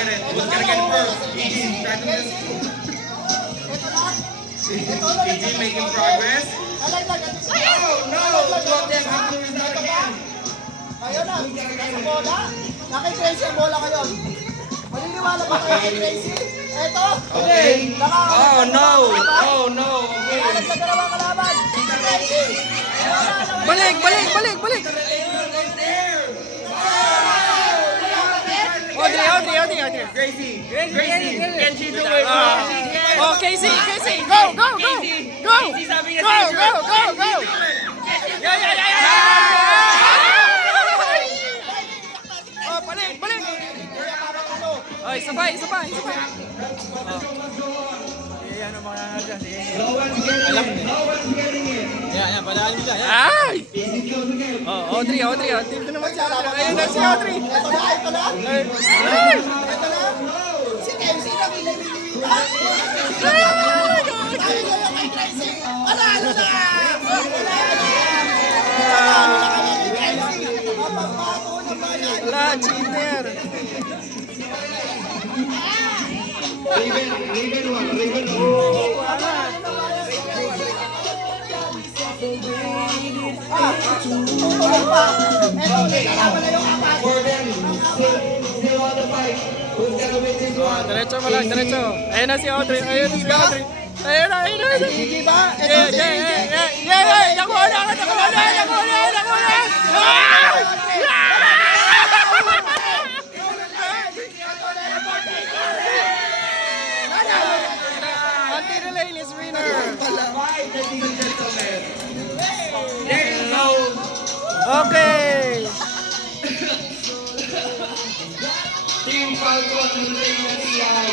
get it? Who's gonna get it first? Eugene, try to this. Eugene making progress. Oh no! Two of them have to restart again. Ayun na, nasa bola. Naki-Tracy ang bola ngayon. Maniniwala ba kayo kay Tracy? Eto! Okay. Oh no! Oh no! Okay. Alam sa dalawang kalaban. Tracy! Balik, balik, balik, balik. Audrey. Gracie! Gracie! Can she do it? Oh, Casey, go. Go. Oh, balik. Oh, isa pa. Yan ang mga naga. No one's getting it. No one's getting it. Yan, padaan nila. Yan. Ay! Easy kills again. Oh, Audrey. Team ko naman si Audrey. Ayun na si Audrey. Ito na. Ito na. Si Tracy na pinililitan. Tayo ngayon kay Tracy. Panalo na! Panalo na kami ni Tracy. Mapagbato ng bayan. Wala, cheater. Raven one. Tutuloy pa. Eto, kalaban na yung apat. For them, still on the fight. Who's gonna win this one? Diretso. Ayun na si Audrey. Ayun na. Gigi ba? Eto si Gigi. Yeah. Nakuha na. Anti-relay is winner. Fight, ladies and gentlemen. There you go. Okay. Team Falcon will take the TI.